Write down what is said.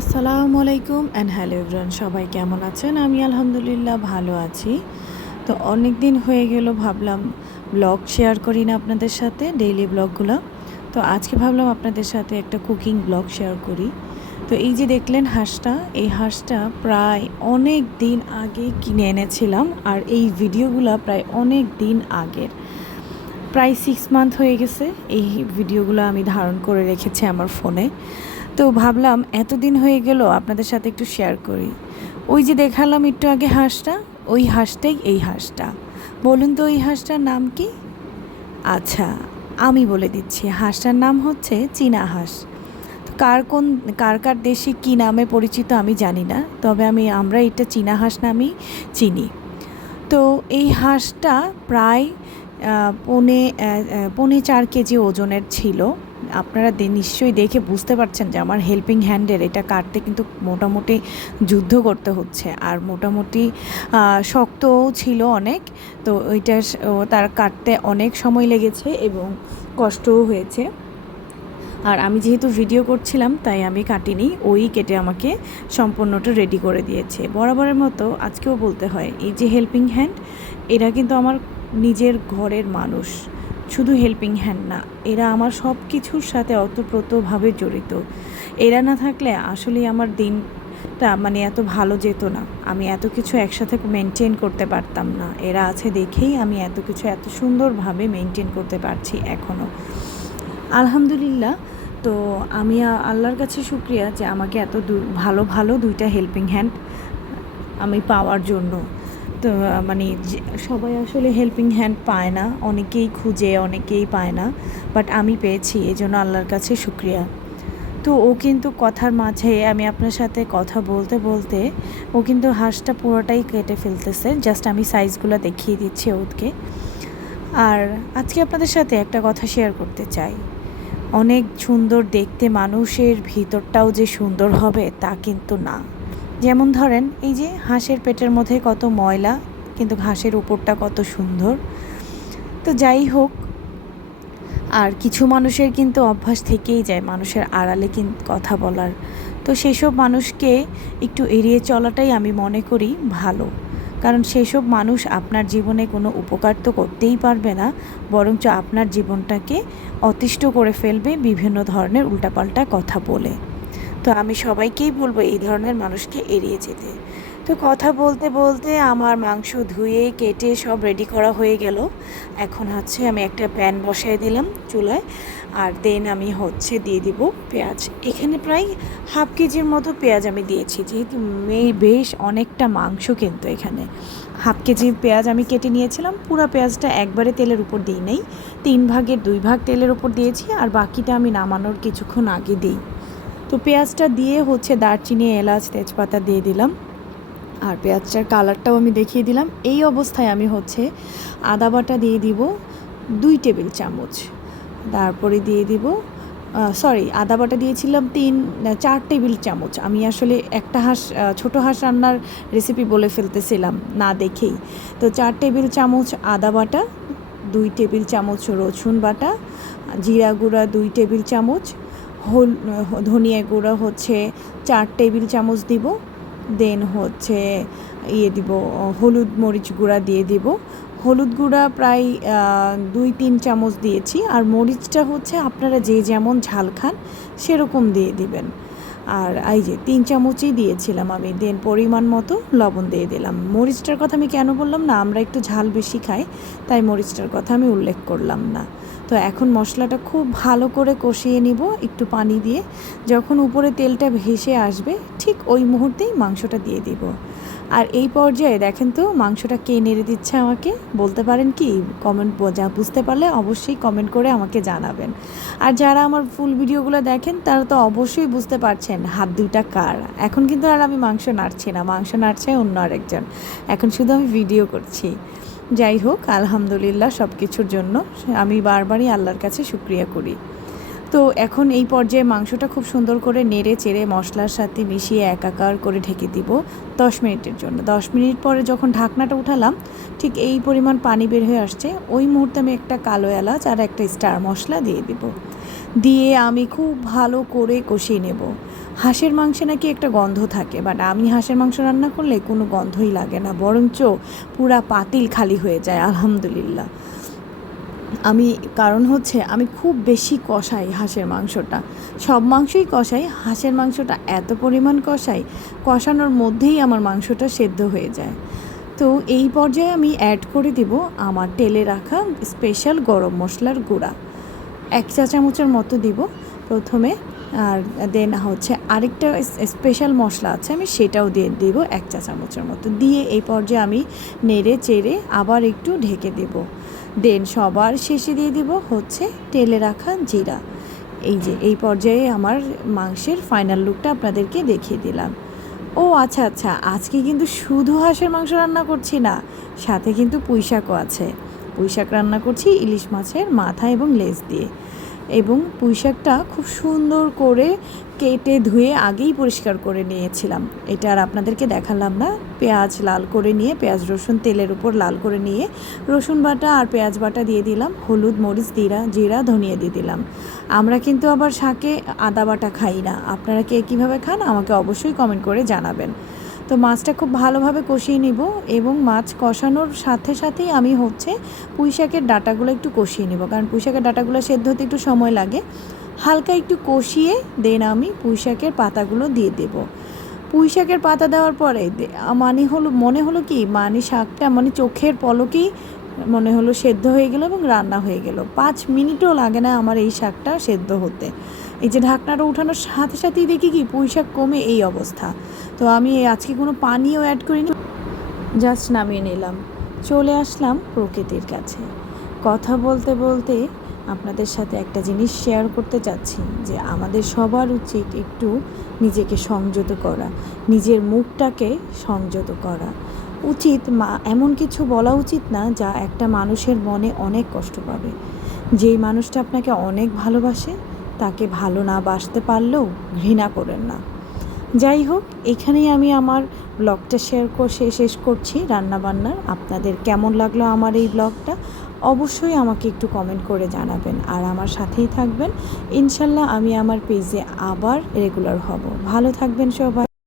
আসসালামু আলাইকুম and hello everyone, সবাই কেমন আছেন? আমি আলহামদুলিল্লাহ ভালো আছি। তো অনেক দিন হয়ে গেল, ভাবলাম ব্লগ শেয়ার করি না আপনাদের সাথে, ডেইলি ব্লগগুলো। তো আজকে ভাবলাম আপনাদের সাথে একটা কুকিং ব্লগ শেয়ার করি। তো এই যে দেখলেন হাঁসটা, এই হাঁসটা প্রায় অনেক দিন আগে কিনে এনেছিলাম, আর এই ভিডিওগুলো প্রায় অনেক দিন আগের, প্রায় 6 মান্থ হয়ে গেছে এই ভিডিওগুলো আমি ধারণ করে রেখেছি আমার ফোনে। তো ভাবলাম এতদিন হয়ে গেল আপনাদের সাথে একটু শেয়ার করি। ওই যে দেখালাম একটু আগে হাঁসটা, ওই হাঁসটাই এই হাঁসটা। বলুন তো ওই হাঁসটার নাম কি? আচ্ছা, আমি বলে দিচ্ছি, হাঁসটার নাম হচ্ছে চীনা হাঁস। তো কার দেশে কী নামে পরিচিত আমি জানি না, তবে আমরা এটা চীনা হাঁস নামেই চিনি। তো এই হাঁসটা প্রায় পৌনে 4 কেজি ওজনের ছিল। আপনারা নিশ্চয়ই দেখে বুঝতে পারছেন যে আমার হেল্পিং হ্যান্ডের এটা কাটতে কিন্তু মোটামুটি যুদ্ধ করতে হচ্ছে, আর মোটামুটি শক্তও ছিল অনেক। তো তার কাটতে অনেক সময় লেগেছে এবং কষ্টও হয়েছে। আর আমি যেহেতু ভিডিও করছিলাম তাই আমি কাটিনি, ওই কেটে আমাকে সম্পূর্ণটা রেডি করে দিয়েছে। বরাবরের মতো আজকেও বলতে হয়, এই যে হেল্পিং হ্যান্ড, এরা কিন্তু আমার নিজের ঘরের মানুষ। শুধু হেল্পিং হ্যান্ড না, এরা আমার সব কিছুর সাথে ওতপ্রোতভাবে জড়িত। এরা না থাকলে আসলেই আমার দিনটা এত ভালো যেত না, আমি এত কিছু একসাথে মেনটেন করতে পারতাম না। এরা আছে দেখেই আমি এত কিছু এত সুন্দরভাবে মেনটেন করতে পারছি এখনও, আলহামদুলিল্লাহ। তো আমি আল্লাহর কাছে শুকরিয়া যে আমাকে এত ভালো ভালো দুইটা হেল্পিং হ্যান্ড আমি পাওয়ার জন্য। তো সবাই আসলে হেল্পিং হ্যান্ড পায় না, অনেকেই খুঁজে, অনেকেই পায় না, বাট আমি পেয়েছি, এই জন্য আল্লাহর কাছে শুকরিয়া। তো ও কিন্তু কথার মাঝে আমি আপনার সাথে কথা বলতে বলতে ও কিন্তু হাঁসটা পুরোটাই কেটে ফেলতেছে, জাস্ট আমি সাইজগুলো দেখিয়ে দিচ্ছি ওকে। আর আজকে আপনাদের সাথে একটা কথা শেয়ার করতে চাই। অনেক সুন্দর দেখতে মানুষের ভিতরটাও যে সুন্দর হবে তা কিন্তু না। যেমন ধরেন, এই যে হাঁসের পেটের মধ্যে কত ময়লা, কিন্তু ঘাসের উপরটা কত সুন্দর। তো যাই হোক, আর কিছু মানুষের কিন্তু অভ্যাস থেকেই যায় মানুষের আড়ালে কথা বলার। তো সেসব মানুষকে একটু এড়িয়ে চলাটাই আমি মনে করি ভালো, কারণ সেসব মানুষ আপনার জীবনে কোনো উপকার তো করতেই পারবে না, বরঞ্চ আপনার জীবনটাকে অতিষ্ঠ করে ফেলবে বিভিন্ন ধরনের উল্টাপাল্টা কথা বলে। তো আমি সবাইকেই বলবো এই ধরনের মানুষকে এড়িয়ে যেতে। তো কথা বলতে বলতে আমার মাংস ধুয়ে কেটে সব রেডি করা হয়ে গেল। এখন আমি একটা প্যান বসায় দিলাম চুলায়, আর দেন আমি দিয়ে দিব পেঁয়াজ। এখানে প্রায় 1/2 কেজির মতো পেঁয়াজ আমি দিয়েছি, যেহেতু বেশ অনেকটা মাংস, কিন্তু এখানে 1/2 কেজি পেঁয়াজ আমি কেটে নিয়েছিলাম। পুরো পেঁয়াজটা একবারে তেলের উপর দিই নাই, 3/2 তেলের উপর দিয়েছি, আর বাকিটা আমি নামানোর কিছুক্ষণ আগে দিই। তো পেঁয়াজটা দিয়ে দারচিনি, এলাচ, তেজপাতা দিয়ে দিলাম, আর পেঁয়াজটার কালারটাও আমি দেখিয়ে দিলাম। এই অবস্থায় আমি আদা বাটা দিয়ে দিব 2 টেবিল চামচ। তারপরে দিয়ে দিব আদা বাটা দিয়েছিলাম 4 টেবিল চামচ। আমি আসলে একটা ছোটো হাঁস রান্নার রেসিপি বলে ফেলতেছিলাম না দেখেই। তো 4 টেবিল চামচ আদা বাটা, 2 টেবিল চামচ রসুন বাটা, জিরা গুঁড়া 2 টেবিল চামচ, ধনিয়া গুঁড়া 4 টেবিল চামচ দিব। দেন দিব হলুদ মরিচ গুঁড়া দিয়ে দিব। হলুদ গুঁড়া প্রায় 2-3 চামচ দিয়েছি, আর মরিচটা আপনারা যে যেমন ঝাল খান সেরকম দিয়ে দিবেন। আর এই যে 3 চামচই দিয়েছিলাম আমি। দেন পরিমাণ মতো লবণ দিয়ে দিলাম। মরিচটার কথা আমি কেন বললাম না, আমরা একটু ঝাল বেশি খাই, তাই মরিচটার কথা আমি উল্লেখ করলাম না। তো এখন মশলাটা খুব ভালো করে কষিয়ে নিব একটু পানি দিয়ে। যখন উপরে তেলটা ভেসে আসবে ঠিক ওই মুহূর্তেই মাংসটা দিয়ে দিব। আর এই পর্যায়ে দেখেন তো মাংসটা কে নেড়ে দিচ্ছে আমাকে, বলতে পারেন কি? বুঝতে পারলে অবশ্যই কমেন্ট করে আমাকে জানাবেন। আর যারা আমার ফুল ভিডিওগুলো দেখেন তারা তো অবশ্যই বুঝতে পারছেন হাত দুইটা কার। এখন কিন্তু আর আমি মাংস নাড়ছি না, মাংস নাড়ছে অন্য আরেকজন, এখন শুধু আমি ভিডিও করছি। যাই হোক, আলহামদুলিল্লাহ সব কিছুর জন্য আমি বারবারই আল্লাহর কাছে শুকরিয়া করি। তো এখন এই পর্যায়ে মাংসটা খুব সুন্দর করে নেড়ে চেড়ে মশলার সাথে মিশিয়ে একাকার করে ঢেকে দিব 10 মিনিটের জন্য। 10 মিনিট পরে যখন ঢাকনাটা উঠালাম, ঠিক এই পরিমাণ পানি বের হয়ে আসছে, ওই মুহূর্তে আমি একটা কালো এলাচ আর একটা স্টার মশলা দিয়ে দিব। দিয়ে আমি খুব ভালো করে কষিয়ে নেব। হাঁসের মাংসে নাকি একটা গন্ধ থাকে, বাট আমি হাঁসের মাংস রান্না করলে কোনো গন্ধই লাগে না, বরঞ্চ পুরা পাতিল খালি হয়ে যায় আলহামদুলিল্লাহ। কারণ হচ্ছে আমি খুব বেশি কষাই হাঁসের মাংসটা, সব মাংসই কষাই, হাঁসের মাংসটা এত পরিমাণ কষাই, কষানোর মধ্যেই আমার মাংসটা সেদ্ধ হয়ে যায়। তো এই পর্যায়ে আমি অ্যাড করে দিব আমার তেলে রাখা স্পেশাল গরম মশলার গুঁড়া, 1 চা চামচের মতো দিব প্রথমে। আর দেন হচ্ছে আরেকটা স্পেশাল মশলা আছে, আমি সেটাও দিয়ে দেবো 1 চা চামচের মতো। দিয়ে এই পর্যায়ে আমি নেড়ে চেড়ে আবার একটু ঢেকে দেব। দেন সবার শেষে দিয়ে দিব হচ্ছে তেলে রাখা জিরা। এই পর্যায়ে আমার মাংসের ফাইনাল লুকটা আপনাদেরকে দেখিয়ে দিলাম। ও আচ্ছা আচ্ছা, আজকে কিন্তু শুধু হাঁসের মাংস রান্না করছি না, সাথে কিন্তু পুঁইশাকও আছে। পুঁইশাক রান্না করছি ইলিশ মাছের মাথা এবং লেজ দিয়ে, এবং পুঁইশাকটা খুব সুন্দর করে কেটে ধুয়ে আগেই পরিষ্কার করে নিয়েছিলাম। এটা আর আপনাদেরকে দেখালাম না। পেঁয়াজ লাল করে নিয়ে, পেঁয়াজ রসুন তেলের উপর লাল করে নিয়ে রসুন বাটা আর পেঁয়াজ বাটা দিয়ে দিলাম, হলুদ মরিচ জিরা ধনিয়া দিয়ে দিলাম। আমরা কিন্তু আবার শাকে আদা বাটা খাই না, আপনারা কে কীভাবে খান আমাকে অবশ্যই কমেন্ট করে জানাবেন। তো মাছটা খুব ভালোভাবে কষিয়ে নিব, এবং মাছ কষানোর সাথে সাথেই আমি হচ্ছে পুঁইশাকের ডাঁটাগুলো একটু কষিয়ে নেব, কারণ পুঁইশাকের ডাঁটাগুলো সেদ্ধ হতে একটু সময় লাগে। হালকা একটু কষিয়ে দেন আমি পুঁইশাকের পাতাগুলো দিয়ে দেব। পুঁইশাকের পাতা দেওয়ার পরে মনে হলো কি শাকটা চোখের পলকেই মনে হলো সেদ্ধ হয়ে গেল এবং রান্না হয়ে গেল। 5 মিনিটও লাগে না আমার এই শাকটা সেদ্ধ হতে। এই যে ঢাকনাটা উঠানোর সাথে সাথেই দেখি কি পুঁইশাক কমে এই অবস্থা। তো আমি আজকে কোনো পানিও অ্যাড করিনি, জাস্ট নামিয়ে নিলাম, চলে আসলাম প্রকৃতির কাছে। কথা বলতে বলতে আপনাদের সাথে একটা জিনিস শেয়ার করতে চাচ্ছি, যে আমাদের সবার উচিত একটু নিজেকে সংযত করা, নিজের মুখটাকে সংযত করা উচিত। এমন কিছু বলা উচিত না যা একটা মানুষের মনে অনেক কষ্ট পাবে। যেই মানুষটা আপনাকে অনেক ভালোবাসে তাকে ভালো না বাসতে পারলেও ঘৃণা করেন না। যাই হোক, এখানেই আমি আমার ব্লগটা শেষ করছি রান্নাবান্নার। আপনাদের কেমন লাগলো আমার এই ব্লগটা অবশ্যই আমাকে একটু কমেন্ট করে জানাবেন, আর আমার সাথেই থাকবেন। ইনশাল্লাহ আমি আমার পেজে আবার রেগুলার হব। ভালো থাকবেন সবাই।